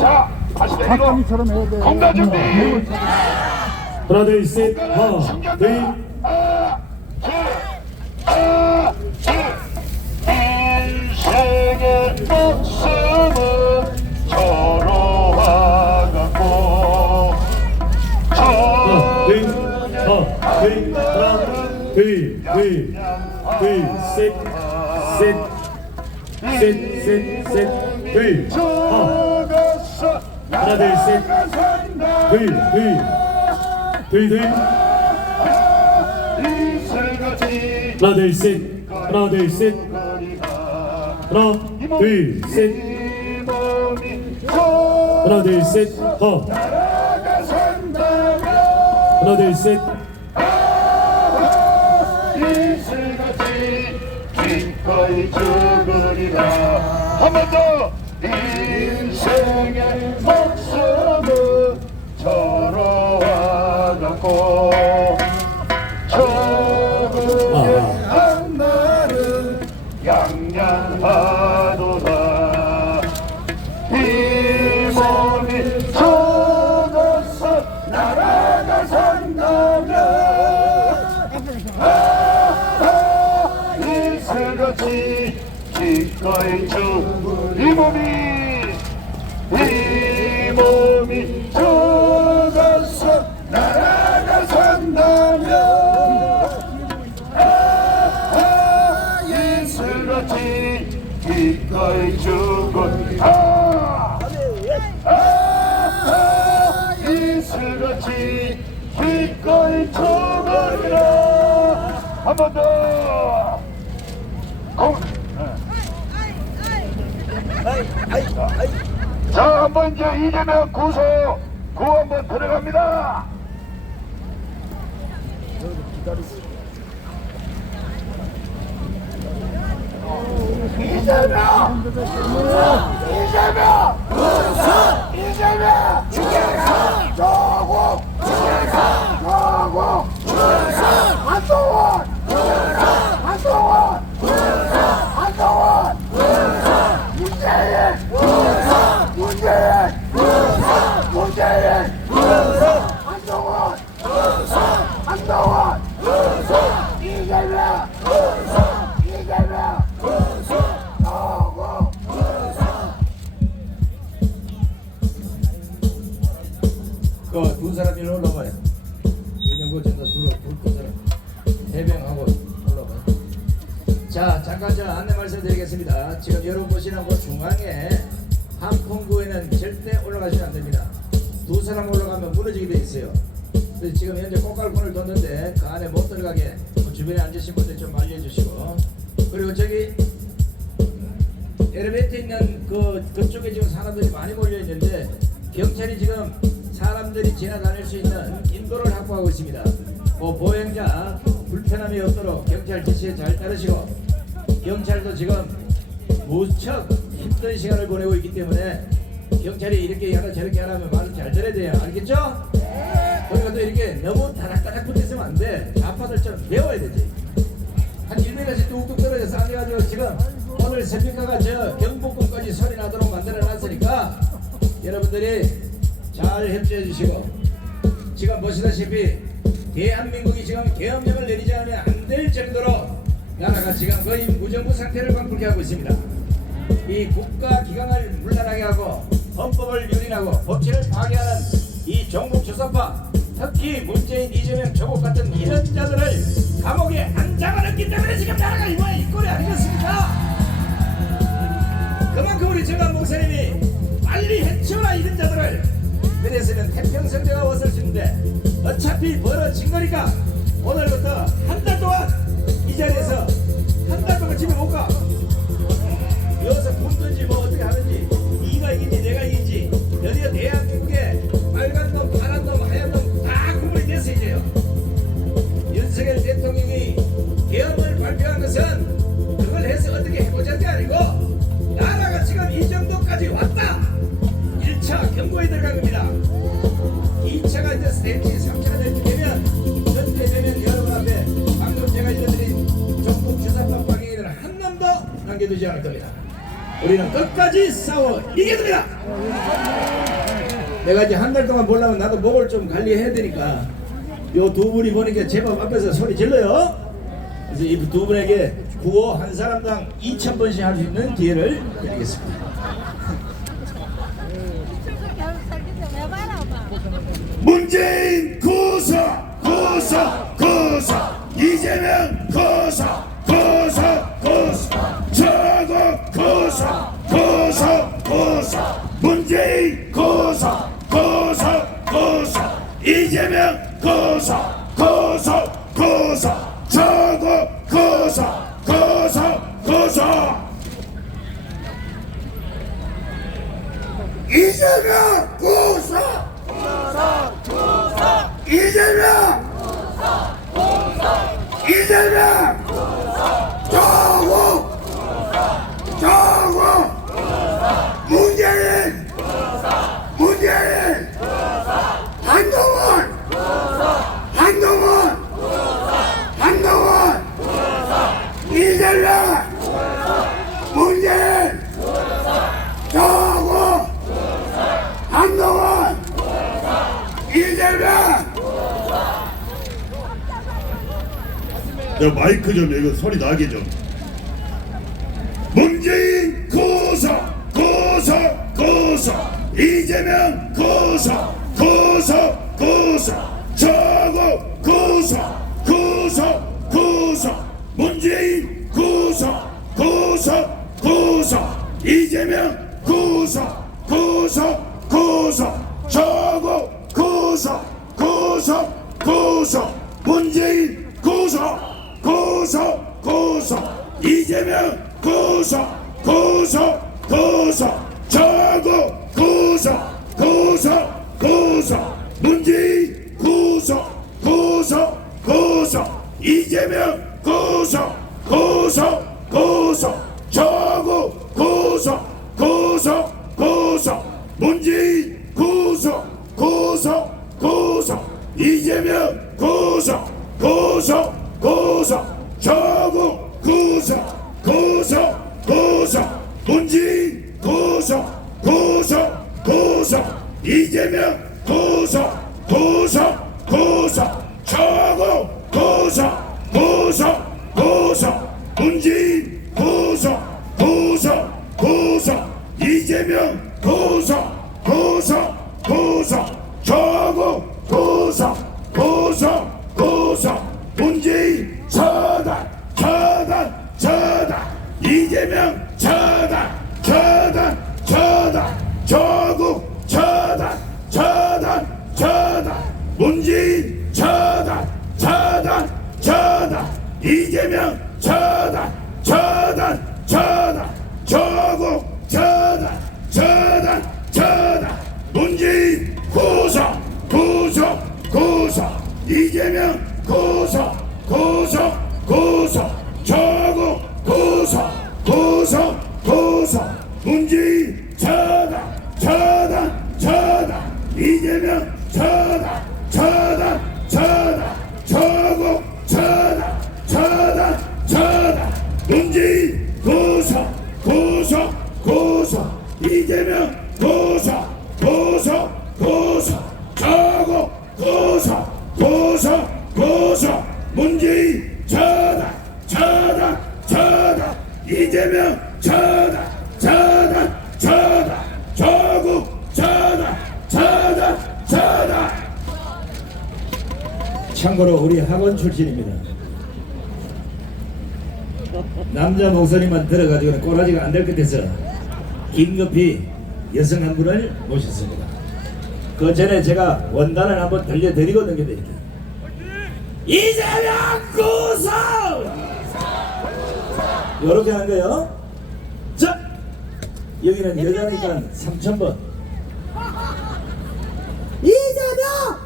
자, 가시죠. 박정희처럼 해야 돼. 건강 준비. 하나 둘 셋 하나 둘 인생의 목숨은 서로 와갖고 하나 둘셋셋셋셋셋둘 하나 둘셋둘둘둘 하나 둘셋 하나 둘셋 하나 둘셋 하나 둘셋 하나 둘셋 이슬같이 기꺼이 죽으리라. 한 번 더. 인생의 목숨은 서로 와갖고 저그의 한 날은 양양하도다. 이 몸이 죽어서 나라가 산다면 이슬같이 기꺼이 죽은 이 몸이 죽어서 나라가 산다면 이슬같이 기꺼이 죽은 이슬같이 기꺼이 죽으리라. 한 번 더. 자, 한번 이제 이재명 구호 한번 들어갑니다. 이재명! 이재명! 죽여라! 조국! 죽여라! 조국! 죽여라! 한동훈! 죽여라! 한동훈! 죽여라! 한동훈! 죽여라! 문재인! 죽여라! 문재인! 죽여라! 문재인! 죽여라! 한동훈! 죽여라! 한동훈! 죽여라! 이재명! 죽여라! 이재명! 두 사람 일로 올라가요. 윤영구 전사 둘 사람 해병하고 올라가요. 자, 잠깐 저 안내 말씀드리겠습니다. 지금 여러분 보시는 곳 중앙에 한풍구에는 절대 올라가시면 안 됩니다. 두 사람 올라가면 무너지게 돼 있어요. 그래서 지금 현재 꽃갈콘을 뒀는데 그 안에 못 들어가게 그 주변에 앉으신 분들 좀 알려 주시고, 그리고 저기 엘리베이터 있는 그쪽에 지금 사람들이 많이 몰려 있는데 경찰이 지금 사람들이 지나다닐 수 있는 인도를 확보하고 있습니다. 보행자 불편함이 없도록 경찰 지시에 잘 따르시고, 경찰도 지금 무척 힘든 시간을 보내고 있기 때문에 경찰이 이렇게 하라 저렇게 하라면 말을 잘 들어야 돼요. 알겠죠? 그리고 또 이렇게 너무 다닥다닥 붙어있으면 안 돼. 좌파들처럼 배워야 되지. 한 1m씩 뚝뚝 떨어져서 앉아가지고 지금 오늘 스피커가 저 경복궁까지 소리 나도록 만들어 놨으니까 여러분들이 잘 협조해 주시고, 지금 보시다시피 대한민국이 지금 계엄령을 내리지 않으면 안 될 정도로 나라가 지금 거의 무정부 상태를 방불케 하고 있습니다. 이 국가 기강을 문란하게 하고 헌법을 유린하고 법치를 파괴하는 이 종북 주사파, 특히 문재인, 이재명, 조국 같은 이런 자들을 감옥에 안 잡아놨기 때문에 지금 나라가 이번에 이 꼴이 아니겠습니까? 그만큼 우리 정한 목사님이 빨리 해치워라 이런 자들을. 그래서는 태평성대가 왔을 수 있는데 어차피 벌어진 거니까 오늘부터 한 달 동안 이 자리에서 한 달 동안 집에 못 가. 여기서 굶든지 뭐 어떻게 하는지, 네가 이긴지 내가 이긴지, 여기가 대한민국에 빨간 놈, 파란 놈, 하얀 놈 다 구분이 됐어. 이제요. 윤석열 대통령이 계엄을 발표한 것은 그걸 해서 어떻게 해보자는 게 아니고 나라가 지금 이 정도까지 왔다. 1차 경고에 들어간 겁니다. 2차가 이제 될지 3차가 될지 되면 그때 되면 여러분 앞에 방금 제가 알려드린 전국 주사파 방해인을 한 놈도 남겨두지 않을 겁니다. 우리는 끝까지 싸워 이겨냅니다. 내가 이제 한 달 동안 보려면 나도 목을 좀 관리해야 되니까 요 두 분이 보니까 제법 앞에서 소리 질러요. 그래서 이 두 분에게 구호 한 사람당 2,000번씩 할 수 있는 기회를 드리겠습니다. 문재인 구사 구사 구사 이재명 구사 구사 구사 저거 구사 구사 구사 문재인 구사 구사 구사 이재명 구사 구사 구사 저거 구사 구사 구사 이재명 구사 이재명 이재명 저거 저거 문재인 문재인 한동훈 한동훈 한동훈 이재명 문재인 저거 한동훈 이재명 야 마이크 좀 이거 소리 나게 좀 문재인 구사 구사 구사 이재명 구사 구사 구사 저거 구사 구사 구사 문재인 구사 구사 구사 이재명 구사 구사 구사 저거 구사 구사 구사 문재인 구사 구사 구사 이재명 구사 구사 구사 저거 구사 구사 구사 문재인 구사 구사 구사 이재명 구사 구사 구사 저거 구사 구사 구사 문재인 구사 구사 구사 이재명 구사 구사 구사 저거 구사 구사 구사 문재인 구사 구사 구사 이재명 구사 구사 구사 저거 구사 구사 구사 문재인 구사 구사 구사 이재명 구사 구사 구사 저거 구사 구사 구사 문재인 처단 처단 처단 이재명 처단 처단 처단 저거 처단 처단 처단 문재인 처단 처단 처단 이재명 처단 처단 처단 저거 처단 처단 처단 문재인 구사 구사 구사 이재명 구사 구사 구사 저거 구사 구사 구사 문재인 처단 처단 처단 이재명 처단 처단 처단 저거 처단 처단 처단 문재인 구사 구사 구사 이재명 구사 구사 구사 저거 구사 구사 구사 문재인 처단 처단 처단 이재명 처단 처단 처단 저거 처단 처단 처단 참고로 우리 학원 출신입니다. 남자 목소리만 들어가지고는 꼬라지가 안 될 것 같아서 긴급히 여성 한 분을 모셨습니다. 그 전에 제가 원단을 한번 들려드리고 넘겨드릴게요. 이재명 구사! 이렇게 한 거예요. 자, 여기는 여자니까 3,000번. 이재명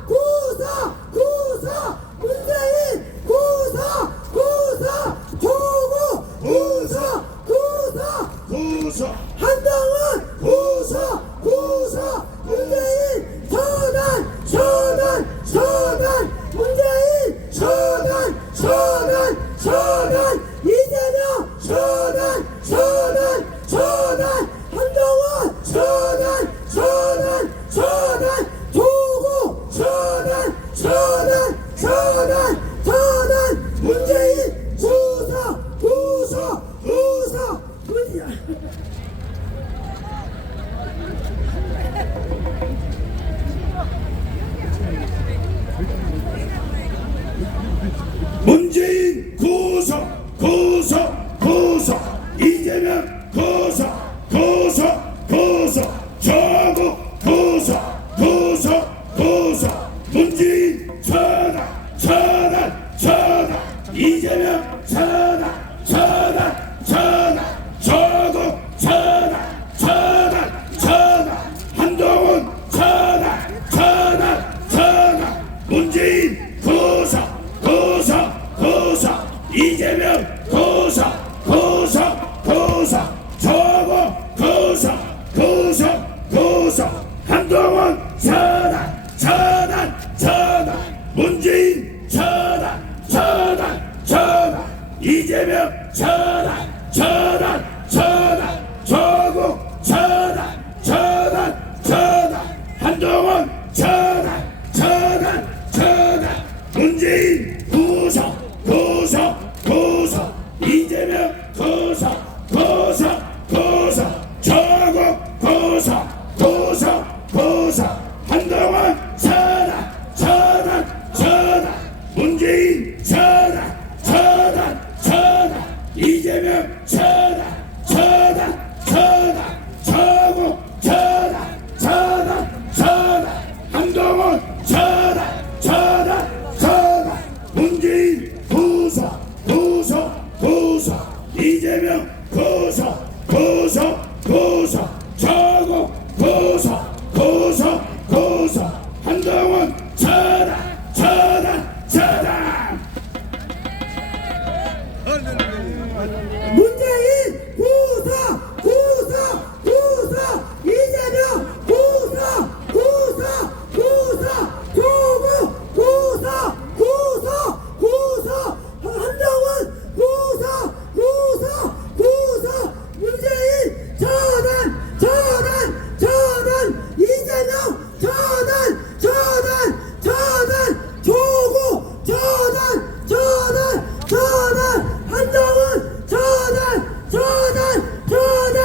구사 구사 문재인 구사 구사 조국 구사 구사 구사 한동훈 구사 구사 문재인 처단 처단 처단 문재인 처단 처단 처단 이재명 처단 처단 처단 문재인 구속 구속 구속 이재명 구속 구속 구속 조국 구속 구속 구속 문재인 전환 전환 전환 이재명 전환 전환 전환 조국 전환 전환 전환 한동훈 전환 전환 전환 문재인 구속 구속 구속 이재명 구속 구속 구속 조국 구속 구속 구속 한동훈 전환 전환 전환 문재인 전환 전환 전환 이재명 전환 전환 전환 조국 전환 전환 전환 한동훈 전환 전환 전환 문재인 구속 구속 구속 이재명 구속 구속 구속 조국 구속 구속 구속 한동훈 전환 전환 전환 문재인 전환 전환 전환 이재명 전환 전환 전환 조국 전환 전환 전환 한동훈 전환 전환 전환 문재인 구속 구속 구속 이재명 구속 구속 구속 조국 구속 구속 구속 한동훈 전환 전환 전환 문재인 구속 구속 구속 이재명 구속 구속 구속 조국 구속 구속 구속 한동훈 구속 구속 구속 문재인 전환 전환 전환 이재명 전환 전환 전환 조국 전환 전환 전환 한동훈 전환 전환 전환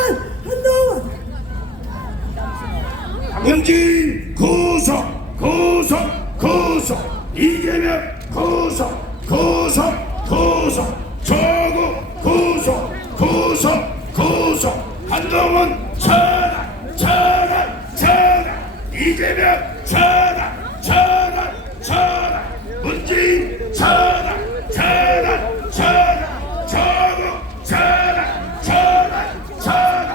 한동훈 문재인 구속 구속 구속 이재명 구속 구속 구속 조국 구속 구속 구속 한동훈 전환 전환 전환 이재명 전환 전환 전환 문재인 전환 전환 전환 조국 전환 전환 전환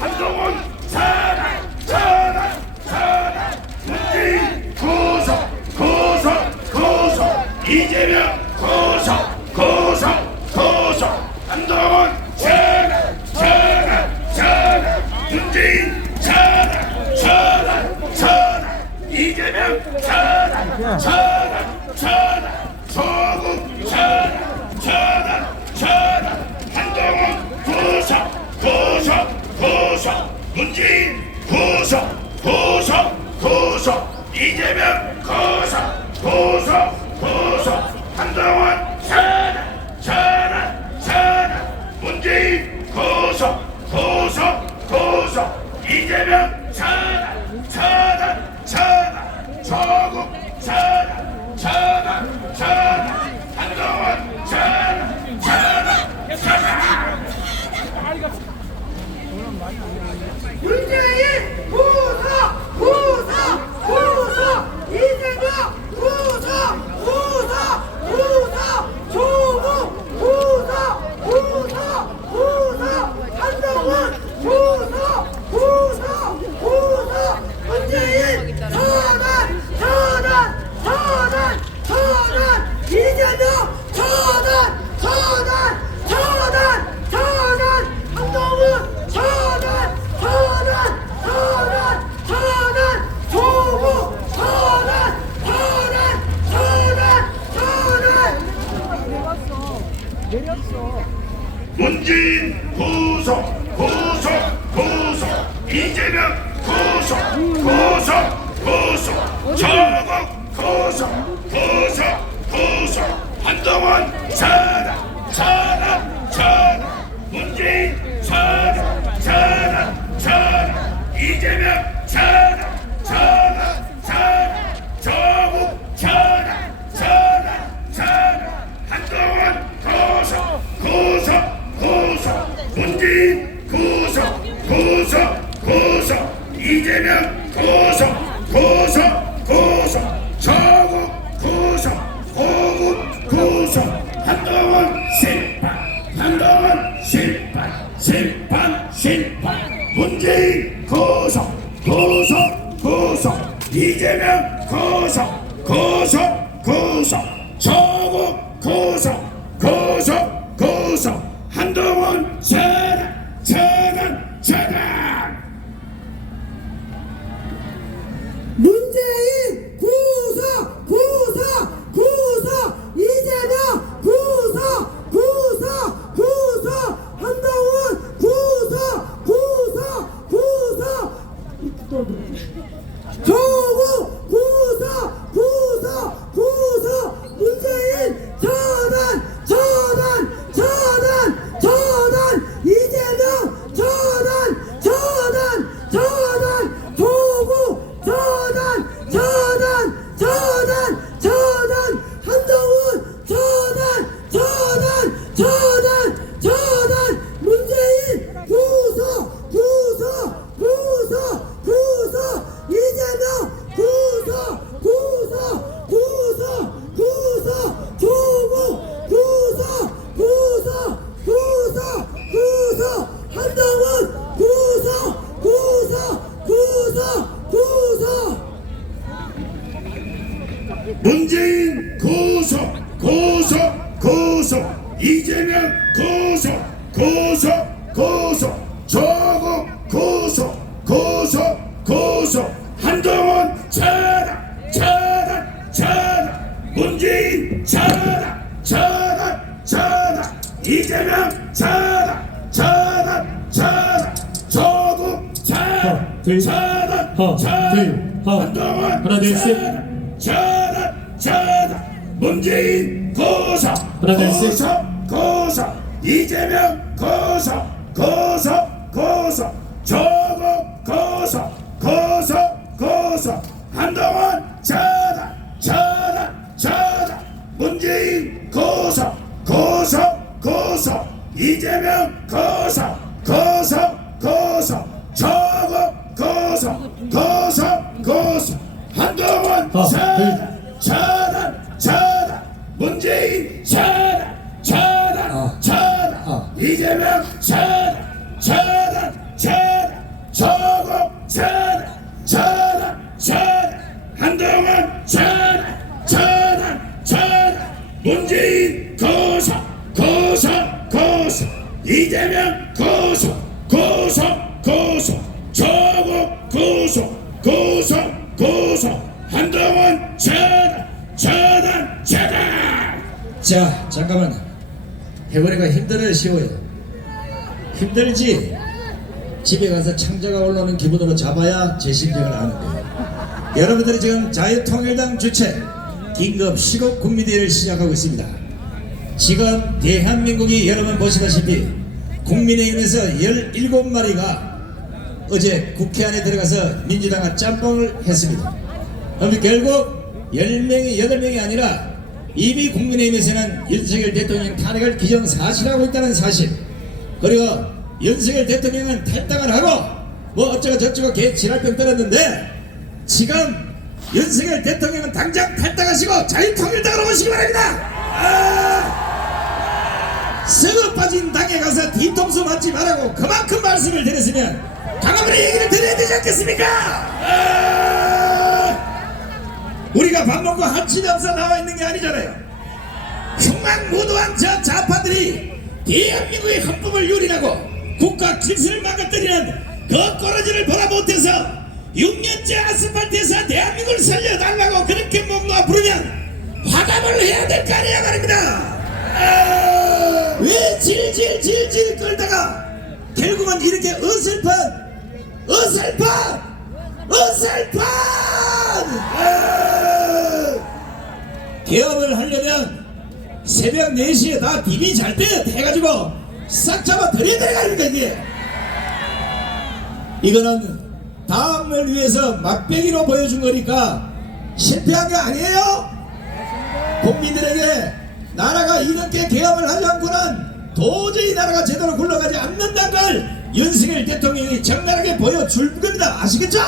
한동훈 전환 전환 전환 문재인 구속 구속 구속 이재명 구속 구속 구속 한동훈 전환 전환 전환 문재인 전환 전환 전환 이재명 전환 전환 전환 조국 전환 전환 전환 한동훈 구속 구속 구속 문재인 구속 구속 구속 이재명 구속 구속 구속 한동훈 전환 전환 전환 문재인 구속 구속 구속 이재명 전환 전환 전환 조국 전환 전환 전환 한동훈 전환 전환 전환 문재인 구속 구속 구속 이재명 구속 구속 구속 조국 구속 구속 구속 한동훈 구속 구속 구속 문재인 전환 전환 전환 전환 이재명 전환 전환 전환 전환 한동훈 전환 전환 전환 전환 조국 전환 전환 전환 전환 문재인 구속 구속 구속 이재명 구속 구속 구속 조국 구속 구속 구속 한동훈 전환 전환 전환 문재인 전환 전환 전환 이재명 전환 전환 전환 조국 전환 전환 전환 한동훈 구성 구성 조국 구성 고국 구성 한동훈 심판 한동훈 심판 문재인 구성 이재명 구성 조국 구성 한동훈 차단 문재인 구속 이재명 구속 한동훈 구속 조국 구속 문재인 차단 이재명 차단 조국 차단 한동훈 차단 문재인 구속 이재명 구속 조국 구속 한동훈 구속 문재인 구속 이재명 구속 조국 구속 한동훈 차단 문재인 차단 이재명 차단 조국 차단 한동훈 하나 둘 셋 차단 문재인 구속 하나 둘 셋 이재명 구속 조국 구속 한동훈 차단 문재인 구속 이재명 구속 조국 구속 한동훈 차단 문재인 차단 이재명 차단 조국 차단 한동훈 차단 문재인 구속 이재명 구속 조국 구속 한동훈 차단 자, 잠깐만. 해보니까 힘들어요, 쉬워요? 힘들지? 집에 가서 창자가 올라오는 기분으로 잡아야 제 심정을 아는 거예요. 여러분들이 지금 자유통일당 주최 긴급 시국 국민대회를 시작하고 있습니다. 지금 대한민국이 여러분 보시다시피 국민의힘에서 17마리가 어제 국회 안에 들어가서 민주당과 짬뽕을 했습니다. 그럼 결국 10명이 8명이 아니라 이미 국민의힘에서는 윤석열 대통령 탄핵을 기정사실하고 있다는 사실, 그리고 윤석열 대통령은 탈당을 하고 뭐 어쩌고 저쩌고 개 지랄병 떨었는데 지금 윤석열 대통령은 당장 탈당하시고 자유통일당으로 오시기 바랍니다. 썩어 빠진 당에 가서 뒤통수 맞지 말라고 그만큼 말씀을 드렸으면 강하게 얘기를 드려야 되지 않겠습니까? 우리가 밥 먹고 한치도 없어 나와 있는 게 아니잖아요. 흉악무도한 저 좌파들이 대한민국의 헌법을 유린하고 국가 질서를 망가뜨리는 그 꼬라지를 보다 못해서 6년째 아스팔트에서 대한민국을 살려달라고 그렇게 목 놓아 부르면 화답을 해야 될 거 아니냐 말입니다. 왜 질질 끌다가 결국은 이렇게 어설픈 개업을 하려면 새벽 4시에 다 비비 잘 때 해가지고 싹 잡아 들여야 되는 거 아닙니까 이게? 이거는 다음을 위해서 막배기로 보여준 거니까 실패한 게 아니에요. 국민들에게 나라가 이렇게 개업을 하지 않고는 도저히 나라가 제대로 굴러가지 않는다는 걸 윤석열 대통령이 적나라하게 보여줄 겁니다. 아시겠죠?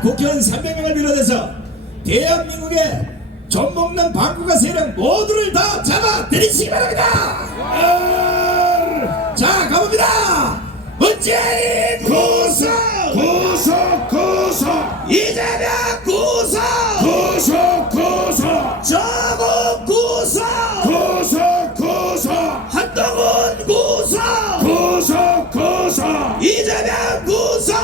일단 국회의원 300명을 비롯해서 대한민국의 좀먹는 방구가 세력 모두를 다 잡아들이시기 바랍니다. 자, 가봅니다. 문재인 구속, 이재명 구속, 조국 구속, 한동훈 구속, 이재명 구속,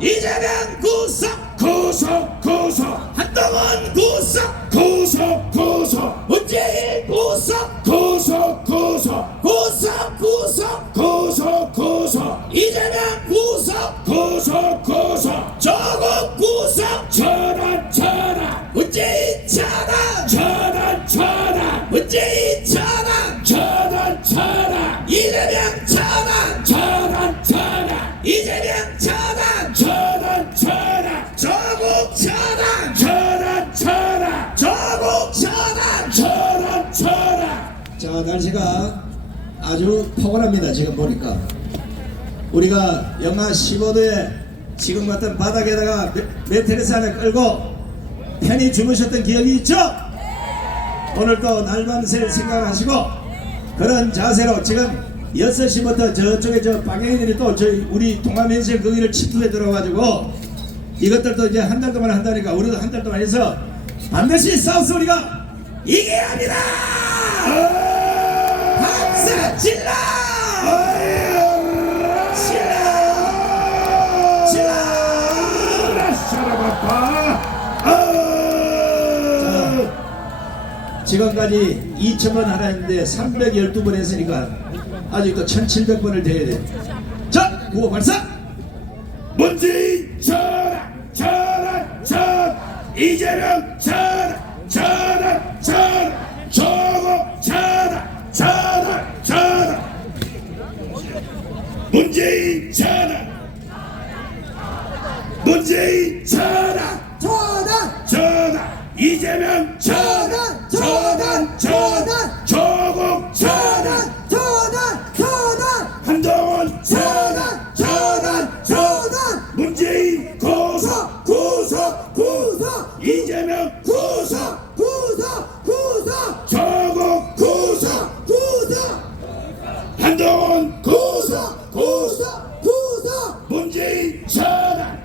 이재명 구속, 한동훈 구속, 문재인 구속, 이재명 구속, 조국 구속, 문재인 천안, 문재인 천안, 이재명 천안, 이재명 천안, 조국 천안, 조국 천안. 자, 날씨가 아주 포근합니다. 지금 보니까 우리가 영하 15도에 지금 같은 바닥에다가 매트리스 하나 끌고 편히 주무셨던 기억이 있죠? 오늘도 날밤 샐 생각하시고 그런 자세로 지금 6시부터 저쪽에 저 방해인들이 또 저희 우리 동아면세 거기를 침투해 들어가지고 이것들도 이제 한 달 동안 한다니까 우리도 한 달 동안 해서 반드시 싸워서 우리가 이겨야 합니다. 박수 질러! 지금까지 2,000번 하라 했는데 312번 했으니까 아직도 1,700번을 대야 돼. 자, 구호 발사! 문재인 전하, 이재명 전하, 조국 전하, 문재인 전하, 이재명 전하, 조국 전하, 한동훈 전하, 문재인 구속, 이재명 구속, 조국 구속, 한동훈 구속, 문재인 전하,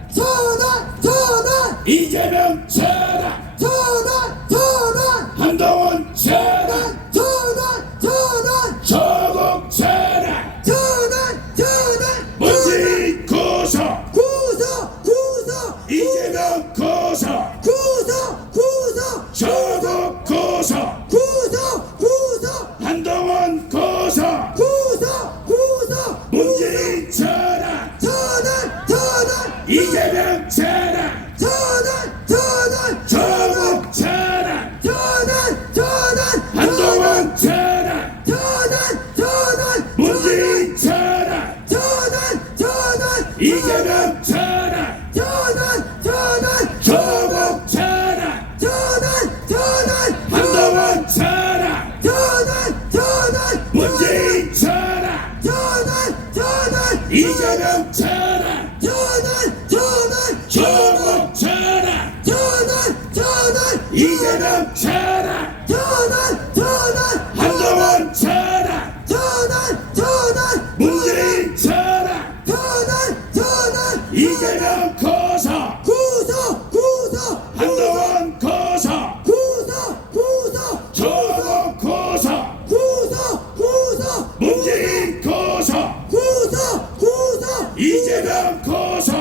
이재명 전하, 한동훈 전하, 조국 전하, 문재인 구속, 이재명 구속, 조국 구속, 한동훈 구속, 문재인 전하, 이재명 전하, 조국 전하, 한동훈 전하, 문재인 전하, 이재명 전하, 조국 전하, 한동훈 전하, 문재인 전하, 이재명 전하, 조국 전하, 이재명 전하, 한동훈 전하, 문재인 전하, 이재명 구속, 한동훈 구속, 조국 구속, 문재인 구속, 이재명 구속,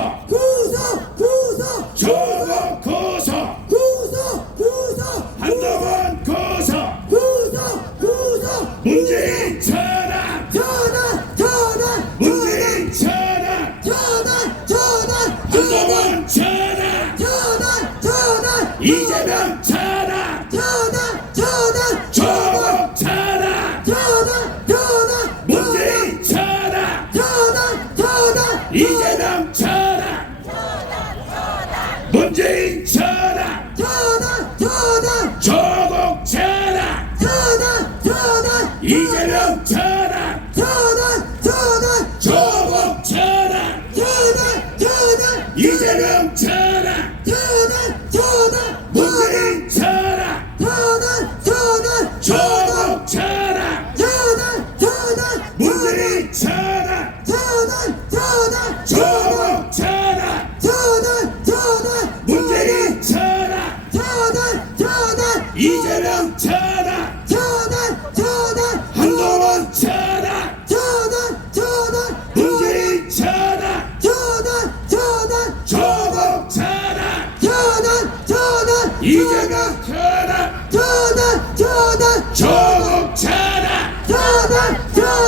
조국 구속, 한동훈 구속, 문재인 전하, 문재인 전하, 한동훈 전하, 이재명 전하, 조국 전하, 문재인 전하, 이재명 전하, 문재인 전하, 조국 전하, 이재명 전하, 조국 전하, 이재명 전하 문재인 전하 조국 전하 문재인 전하 조국 전하 문재인 전하 이재명 전하 한동훈 전하 문재인 전하 조국 전하 이재명 전하 조국 전하 이재명 전하 조국 전하 한동훈 전하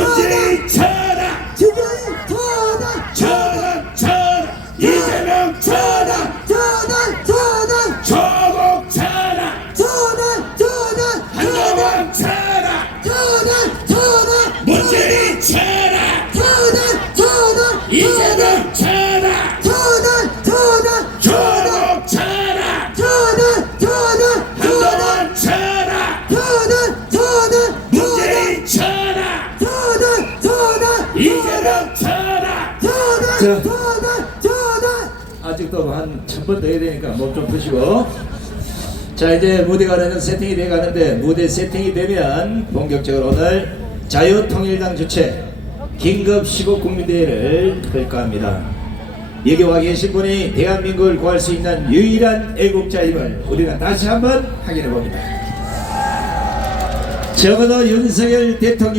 문재인 전하 전하 이재명 전하 조국 전하 한동훈 전하 문재인 전하 이재명 전하 조국 전하 한동훈 전하 문재인 전하 이재명 전하 아직도 한 1000번 더 해야 되니까 몸 좀 푸시고. 자, 이제 무대가 세팅이 돼 가는데, 무대 세팅이 되면 본격적으로 오늘 자유통일당 주최 긴급 시국국민대회를 할까 합니다. 여기 와 계신 분이 대한민국을 구할 수 있는 유일한 애국자임을 우리는 다시 한번 확인해 봅니다. 적어도 윤석열 대통령